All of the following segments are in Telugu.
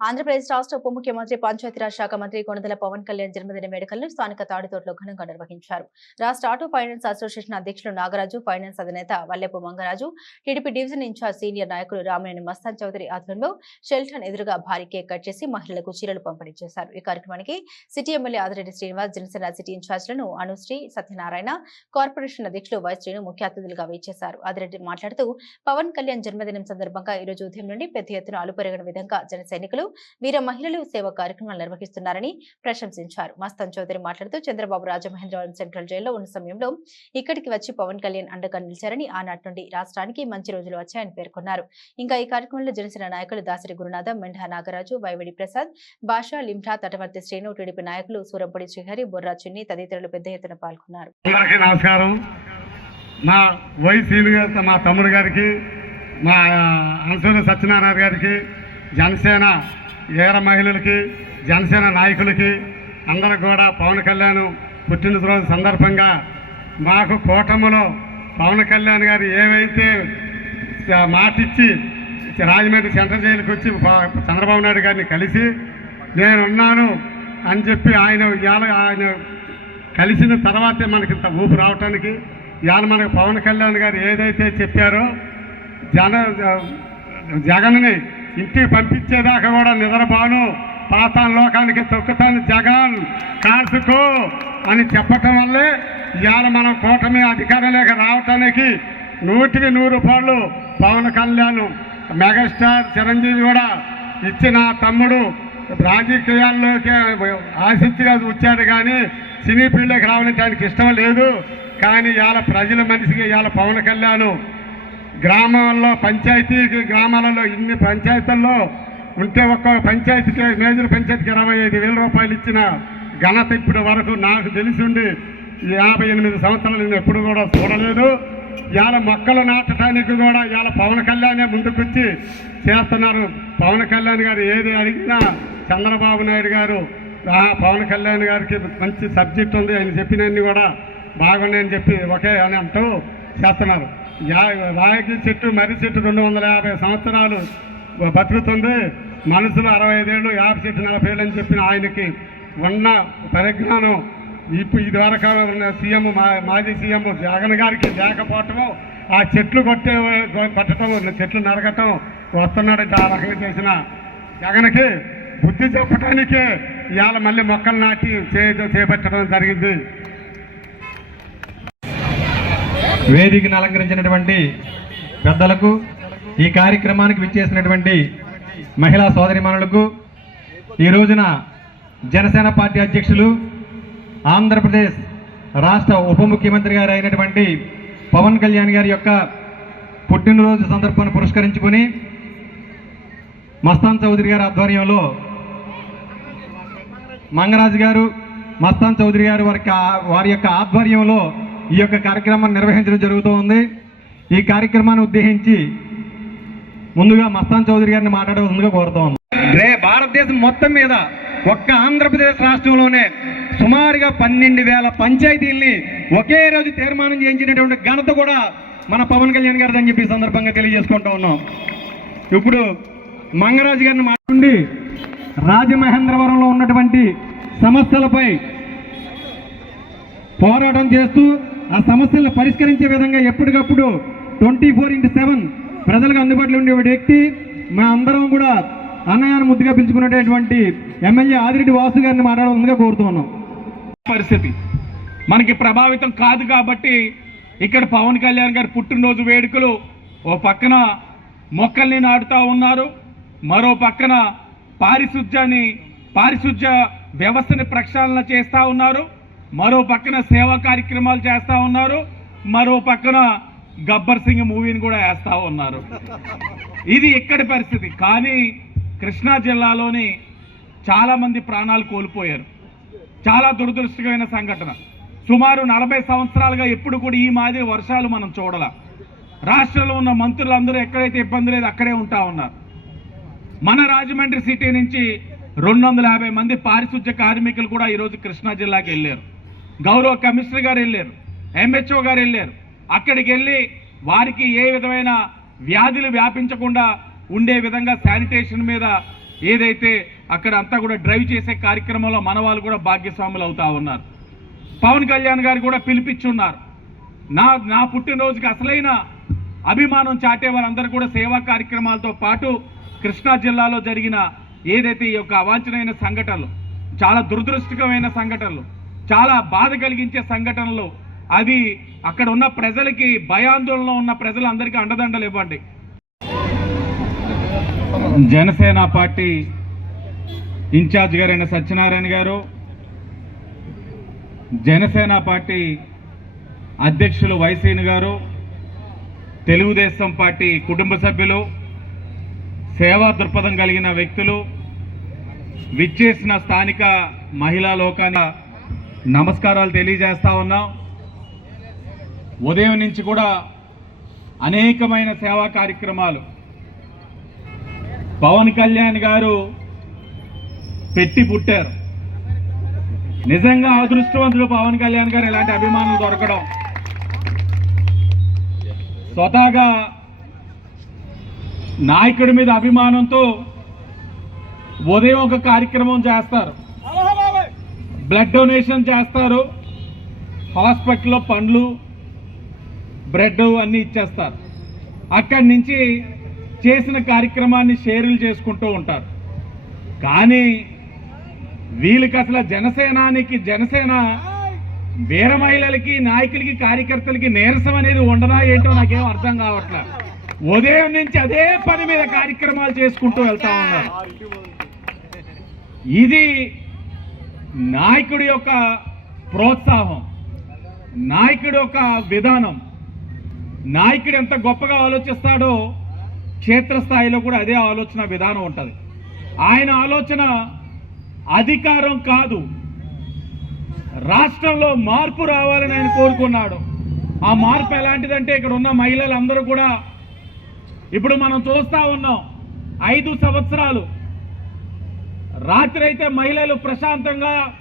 ఆంధ్రప్రదేశ్ రాష్ట్ర ఉప ముఖ్యమంత్రి పంచాయతీరాజ్ శాఖ మంత్రి కొనదల పవన్ కళ్యాణ్ జన్మదిన వేడుకలను స్థానిక తాడితోటలో ఘనంగా నిర్వహించారు. రాష్ట్ర ఆటో ఫైనాన్స్ అసోసియేషన్ అధ్యక్షులు నాగరాజు ఫైనాన్స్ అధినేత Vallepu Mangaraju TDP division incharge senior నాయకులు రామనేని మస్తాన్ చౌదరి ఆధ్వర్యంలో షెల్టన్ ఎదురుగా భారీ కేక్ కట్ చేసి మహిళలకు చీరలు పంపిణీ చేశారు. ఈ కార్యక్రమానికి city MLA Adireddy Srinivas Janasena city ఇన్ఛార్జ్లను Anusri Satyanarayana corporation అధ్యక్షులు వైశ్రీను శ్రీను ముఖ్య అతిథులుగా వేచేశారు ఆదిరెడ్డి మాట్లాడుతూ పవన్ కళ్యాణ్ జన్మదినం సందర్భంగా ఈ రోజు ఉదయం నుండి పెద్ద ఎత్తున అలుపెరగని విధంగా జన సైనికులు వీర మహిళలు సేవ కార్యక్రమాలు నిర్వహిస్తున్నారని ప్రశంసించారు. మస్తాన్ చౌదరి మాట్లాడుతూ చంద్రబాబు రాజమహేంద్రవరం సెంట్రల్ జైల్లో ఉన్న సమయంలో ఇక్కడికి వచ్చి పవన్ కళ్యాణ్ అండగా నిలిచారని ఆనాటి నుండి రాష్ట్రానికి మంచి రోజులు వచ్చాయని పేర్కొన్నారు. ఇంకా ఈ కార్యక్రమంలో జనసేన నాయకులు Dasari Gurunatham Mendha Nagaraju Y V D Prasad Basha Lintha Tatavarthi Srenu TDP నాయకులు సూరంపొడి శ్రీహరి బుర్రా చిన్ని తదితరులు పెద్ద ఎత్తున పాల్గొన్నారు. అందరికీ నమస్కారం. మా వై మా తమ్ముడు గారికి మా అనసూరి సత్యనారాయణ గారికి జనసేన ఏర మహిళలకి జనసేన నాయకులకి అందరు కూడా పవన్ కళ్యాణ్ పుట్టినరోజు సందర్భంగా మాకు కూటమిలో పవన్ కళ్యాణ్ గారు ఏవైతే మాటిచ్చి రాజమండ్రి సెంట్రల్ జైలుకి వచ్చి చంద్రబాబు నాయుడు గారిని కలిసి నేనున్నాను అని చెప్పి ఆయన ఇవాళ ఆయన కలిసిన తర్వాతే మనకి ఇంత ఊపు రావటానికి ఇవాళ మనకు పవన్ కళ్యాణ్ గారు ఏదైతే చెప్పారో జన జగన్ని ఇంటికి పంపించేదాకా కూడా నిద్రబాను పాతాన్ లోకానికి తొక్కుతాను జగన్. కాసుకు అని చెప్పటం వల్లే ఇవాళ మనం కూటమి అధికారంలోకి రావటానికి నూటికి నూరు రూపాయలు పవన్ కళ్యాణ్ మెగాస్టార్ చిరంజీవి కూడా ఇచ్చిన తమ్ముడు రాజకీయాల్లోకి ఆసక్తిగా వచ్చాడు కానీ సినీ ఫీల్డ్లోకి రావడానికి ఆయనకి ఇష్టం లేదు. కానీ ఇవాళ ప్రజల మనిషికి ఇవాళ పవన్ కళ్యాణ్ గ్రామాల్లో పంచాయతీ గ్రామాలలో ఇన్ని పంచాయతీల్లో ఉంటే ఒక్క పంచాయతీకి మేజర్ పంచాయతీకి ఇరవై ఐదు వేల రూపాయలు ఇచ్చిన ఘనత ఇప్పటి వరకు నాకు తెలిసి ఉండి యాభై ఎనిమిది సంవత్సరాలు నేను ఎప్పుడు కూడా చూడలేదు. ఇవాళ మొక్కలు నాటడానికి కూడా ఇవాళ పవన్ కళ్యాణే ముందుకొచ్చి చేస్తున్నారు. పవన్ కళ్యాణ్ గారు ఏది అడిగినా చంద్రబాబు నాయుడు గారు పవన్ కళ్యాణ్ గారికి మంచి సబ్జెక్ట్ ఉంది ఆయన చెప్పినన్ని కూడా బాగున్నాయని చెప్పి ఒకే అని అంటూ చేస్తున్నారు. యా- రాగి చెట్టు మర్రి చెట్టు రెండు వందల యాభై సంవత్సరాలు బతుకుతుంది. మనుషులు అరవై ఐదేళ్ళు యాభై చెట్టు నలభై ఏళ్ళు అని చెప్పిన ఆయనకి ఉన్న పరిజ్ఞానం ఇప్పుడు ఇది వరకు ఉన్న సీఎం మా మాజీ సీఎం జగన్ గారికి లేకపోవటము. ఆ చెట్లు కొట్టే కొట్టడం చెట్లు నరకటం వస్తున్నాడంటే ఆ రకంగా చేసిన జగన్కి బుద్ధి చెప్పడానికే ఇవాళ మళ్ళీ మొక్కలు నాటి చే చేపట్టడం జరిగింది. వేదికను అలంకరించినటువంటి పెద్దలకు ఈ కార్యక్రమానికి విచ్చేసినటువంటి మహిళా సోదరిమణులకు ఈ రోజున జనసేన పార్టీ అధ్యక్షులు ఆంధ్రప్రదేశ్ రాష్ట్ర ఉప ముఖ్యమంత్రి గారు అయినటువంటి పవన్ కళ్యాణ్ గారి యొక్క పుట్టినరోజు సందర్భాన్ని పురస్కరించుకొని మస్తాన్ చౌదరి గారి ఆధ్వర్యంలో మంగరాజు గారు మస్తాన్ చౌదరి గారు వారికి వారి యొక్క ఆధ్వర్యంలో ఈ యొక్క కార్యక్రమాన్ని నిర్వహించడం జరుగుతూ ఉంది ఈ కార్యక్రమాన్ని ఉద్దేశించి ముందుగా మస్తాన్ చౌదరి గారిని మాట్లాడవలసిందిగా కోరుతా ఉన్నాం రే భారతదేశం మొత్తం మీద ఒక్క ఆంధ్రప్రదేశ్ రాష్ట్రంలోనే సుమారుగా పన్నెండు వేల పంచాయతీల్ని ఒకే రోజు తీర్మానం చేయించినటువంటి ఘనత కూడా మన పవన్ కళ్యాణ్ గారిదని చెప్పి ఈ సందర్భంగా తెలియజేసుకుంటూ ఉన్నాం. ఇప్పుడు మంగరాజు గారిని మాట్లాడి రాజమహేంద్రవరంలో ఉన్నటువంటి సమస్యలపై పోరాటం చేస్తూ ఆ సమస్యలను పరిష్కరించే విధంగా ఎప్పటికప్పుడు ట్వంటీ ఫోర్ ఇంటూ సెవెన్ ప్రజలకు అందుబాటులో ఉండే వ్యక్తి మా అందరం కూడా అన్నయాన్ని ముద్దుగా పిలుచుకున్నటువంటి ఎమ్మెల్యే ఆదిరెడ్డి వాసు గారిని మాట్లాడాలని కోరుతున్నాం పరిస్థితి మనకి ప్రభావితం కాదు కాబట్టి ఇక్కడ పవన్ కళ్యాణ్ గారి పుట్టినరోజు వేడుకలు ఓ పక్కన మొక్కల్ని నాటుతూ ఉన్నారు. మరో పక్కన పారిశుధ్యాన్ని పారిశుధ్య వ్యవస్థని ప్రక్షాళన చేస్తూ ఉన్నారు. మరో పక్కన సేవా కార్యక్రమాలు చేస్తూ ఉన్నారు. మరో పక్కన గబ్బర్ సింగ్ మూవీని కూడా వేస్తూ ఉన్నారు. ఇది ఇక్కడి పరిస్థితి. కానీ కృష్ణా జిల్లాలోని చాలామంది ప్రాణాలు కోల్పోయారు. చాలా దురదృష్టకరమైన సంఘటన. సుమారు నలభై సంవత్సరాలుగా ఎప్పుడు కూడా ఈ మాదిరి వర్షాలు మనం చూడాల. రాష్ట్రంలో ఉన్న మంత్రులందరూ ఎక్కడైతే ఇబ్బంది లేదు అక్కడే ఉంటా ఉన్నారు. మన రాజమండ్రి సిటీ నుంచి రెండు వందల యాభై మంది పారిశుధ్య కార్మికులు కూడా ఈరోజు కృష్ణా జిల్లాకి వెళ్ళారు. గౌరవ కమిషనర్ గారు వెళ్ళారు ఎంహెచ్ఓ గారు వెళ్ళారు. అక్కడికి వెళ్ళి వారికి ఏ విధమైన వ్యాధులు వ్యాపించకుండా ఉండే విధంగా శానిటేషన్ మీద ఏదైతే అక్కడ అంతా కూడా డ్రైవ్ చేసే కార్యక్రమంలో మన వాళ్ళు కూడా భాగ్యస్వాములు అవుతా ఉన్నారు. పవన్ కళ్యాణ్ గారు కూడా పిలిపించున్నారు. నా నా పుట్టినరోజుకి అసలైన అభిమానం చాటే వారందరూ కూడా సేవా కార్యక్రమాలతో పాటు కృష్ణా జిల్లాలో జరిగిన ఏదైతే ఈ యొక్క అవాంఛనమైన సంఘటనలు చాలా దురదృష్టకమైన సంఘటనలు చాలా బాధ కలిగించే సంఘటనలు. అది అక్కడ ఉన్న ప్రజలకి భయాందోళనలో ఉన్న ప్రజలందరికీ అండదండలు ఇవ్వండి. జనసేన పార్టీ ఇన్ఛార్జ్ గారైన సత్యనారాయణ గారు జనసేన పార్టీ అధ్యక్షులు వైసీని గారు తెలుగుదేశం పార్టీ కుటుంబ సభ్యులు సేవా దృక్పథం కలిగిన వ్యక్తులు విచ్చేసిన స్థానిక మహిళా లోకాన్ని నమస్కారాలు తెలియజేస్తా ఉన్నాం. ఉదయం నుంచి కూడా అనేకమైన సేవా కార్యక్రమాలు. పవన్ కళ్యాణ్ గారు పెట్టి పుట్టారు. నిజంగా అదృష్టవంతుడు పవన్ కళ్యాణ్ గారు ఇలాంటి అభిమానులు దొరకడం. స్వతహాగా నాయకుడి మీద అభిమానంతో ఉదయం ఒక కార్యక్రమం చేస్తారు. బ్లడ్ డొనేషన్ చేస్తారు. హాస్పిటల్లో పండ్లు బ్రెడ్ అన్నీ ఇచ్చేస్తారు. అక్కడి నుంచి చేసిన కార్యక్రమాన్ని షేర్లు చేసుకుంటూ ఉంటారు. కానీ వీళ్ళకి అసలు జనసేనానికి జనసేన వీర మహిళలకి నాయకులకి కార్యకర్తలకి నీరసం అనేది ఉండదా ఏంటో నాకేం అర్థం కావట్లేదు ఉదయం నుంచి అదే పని మీద కార్యక్రమాలు చేసుకుంటూ వెళ్తా ఉన్నారు. ఇది నాయకుడి యొక్క ప్రోత్సాహం నాయకుడి యొక్క విధానం నాయకుడు ఎంత గొప్పగా ఆలోచిస్తాడో క్షేత్రస్థాయిలో కూడా అదే ఆలోచన విధానం ఉంటుంది. ఆయన ఆలోచన అధికారం కాదు రాష్ట్రంలో మార్పు రావాలని ఆయన కోరుకున్నాడు. ఆ మార్పు ఎలాంటిదంటే ఇక్కడ ఉన్న మహిళలందరూ కూడా ఇప్పుడు మనం చూస్తా ఉన్నాం ఐదు సంవత్సరాలు రాత్రి అయితే మహిళలు ప్రశాంతంగా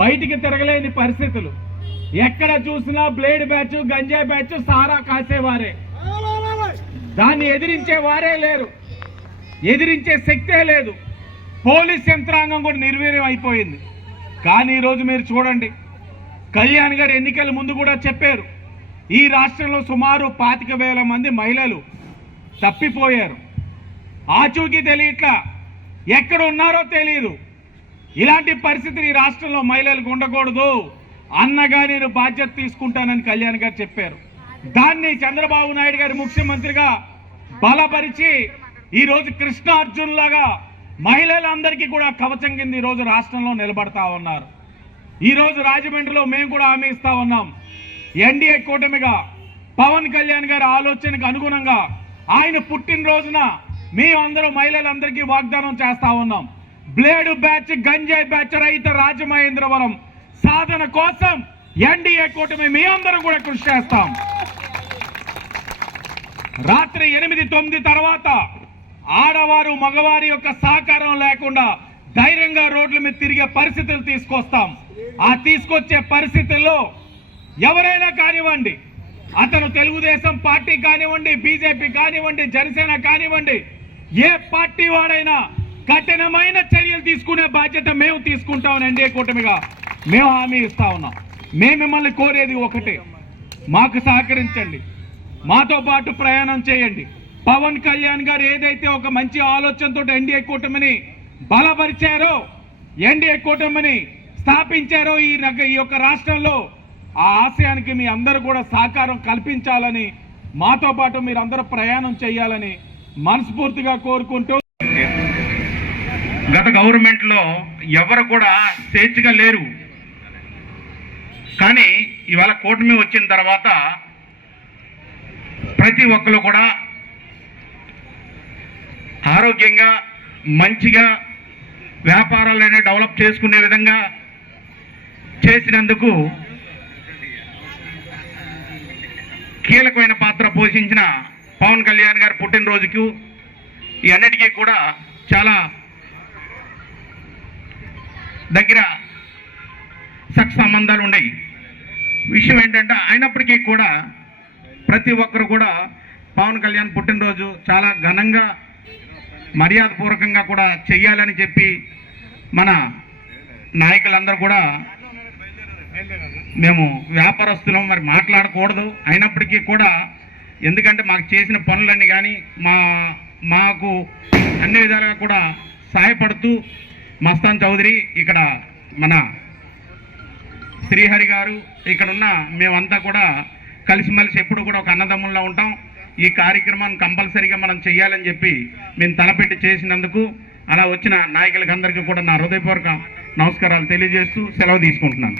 బయటికి తిరగలేని పరిస్థితులు. ఎక్కడ చూసినా బ్లేడ్ బ్యాచ్ గంజాయి బ్యాచ్ సారా కాసేవారే. దాన్ని ఎదిరించే వారే లేరు. ఎదిరించే శక్తే లేదు. పోలీస్ యంత్రాంగం కూడా నిర్వీర్యం అయిపోయింది. కానీ ఈరోజు మీరు చూడండి కళ్యాణ్ గారు ఎన్నికల ముందు కూడా చెప్పారు ఈ రాష్ట్రంలో సుమారు పాతిక వేల మంది మహిళలు తప్పిపోయారు. ఆచూకీ తెలియట్లా ఎక్కడ ఉన్నారో తెలియదు ఇలాంటి పరిస్థితిని ఈ రాష్ట్రంలో మహిళలకు ఉండకూడదు. అన్నగా నేను బాధ్యత తీసుకుంటానని కళ్యాణ్ గారు చెప్పారు. దాన్ని చంద్రబాబు నాయుడు గారు ముఖ్యమంత్రిగా బలపరిచి ఈరోజు కృష్ణ అర్జున్ లాగా మహిళలందరికీ కూడా కవచం కింద ఈ రోజు రాష్ట్రంలో నిలబడతా ఉన్నారు. ఈరోజు రాజమండ్రిలో మేము కూడా హామీ ఇస్తా ఉన్నాం. ఎన్డీఏ కూటమిగా పవన్ కళ్యాణ్ గారి ఆలోచనకు అనుగుణంగా ఆయన పుట్టినరోజున మేమందరూ మహిళలందరికీ వాగ్దానం చేస్తా ఉన్నాం. బ్లేడు బ్యాచ్ గంజాయి బ్యాచ్ రైత రాజమహేంద్రవరం సాధన కోసం ఎన్డీఏ కూటమి మీ అందరం కూడా కృషి చేస్తాం. రాత్రి ఎనిమిది తొమ్మిది తర్వాత ఆడవారు మగవారి యొక్క సహకారం లేకుండా ధైర్యంగా రోడ్ల మీద తిరిగే పరిస్థితులు తీసుకొస్తాం. ఆ తీసుకొచ్చే పరిస్థితుల్లో ఎవరైనా కానివ్వండి అతను తెలుగుదేశం పార్టీ కానివ్వండి బీజేపీ కానివ్వండి జనసేన కానివ్వండి ఏ పార్టీ వాడైనా కఠినమైన చర్యలు తీసుకునే బాధ్యత మేము తీసుకుంటామని ఎన్డీఏ కూటమిగా మేము హామీ ఇస్తా ఉన్నాం. మేము మిమ్మల్ని కోరేది ఒకటే. మాకు సహకరించండి. మాతో పాటు ప్రయాణం చేయండి. పవన్ కళ్యాణ్ గారు ఏదైతే ఒక మంచి ఆలోచనతో ఎన్డీఏ కూటమిని బలపరిచారో ఎన్డీఏ కూటమిని స్థాపించారో ఈ నగ- ఈ యొక్క రాష్ట్రంలో ఆ ఆశయానికి మీ అందరూ కూడా సహకారం కల్పించాలని మాతో పాటు మీరందరూ ప్రయాణం చేయాలని మనస్ఫూర్తిగా కోరుకుంటూ గత గవర్నమెంట్లో ఎవరు కూడా స్వేచ్ఛగా లేరు. కానీ ఇవాళ కూటమి వచ్చిన తర్వాత ప్రతి ఒక్కరు కూడా ఆరోగ్యంగా మంచిగా వ్యాపారాలైనా డెవలప్ చేసుకునే విధంగా చేసినందుకు కీలకమైన పాత్ర పోషించిన పవన్ కళ్యాణ్ గారి పుట్టినరోజుకు ఈ అన్నిటికీ కూడా చాలా దగ్గర సక్ సంబంధాలు ఉన్నాయి. విషయం ఏంటంటే అయినప్పటికీ కూడా ప్రతి ఒక్కరు కూడా పవన్ కళ్యాణ్ పుట్టినరోజు చాలా ఘనంగా మర్యాదపూర్వకంగా కూడా చెయ్యాలని చెప్పి మన నాయకులందరూ కూడా మేము వ్యాపారస్తులం మరి మాట్లాడకూడదు. అయినప్పటికీ కూడా ఎందుకంటే మాకు చేసిన పనులన్నీ కానీ మా మాకు అన్ని విధాలుగా కూడా సహాయపడుతూ మస్తాన్ చౌదరి ఇక్కడ మన శ్రీహరి గారు ఇక్కడ ఉన్న మేమంతా కూడా కలిసిమెలిసి ఎప్పుడు కూడా ఒక అన్నదమ్ముల్లో ఉంటాం. ఈ కార్యక్రమాన్ని కంపల్సరీగా మనం చేయాలని చెప్పి మేము తలపెట్టి చేసినందుకు అలా వచ్చిన నాయకులకి అందరికీ కూడా నా హృదయపూర్వక నమస్కారాలు తెలియజేస్తూ సెలవు తీసుకుంటున్నాను.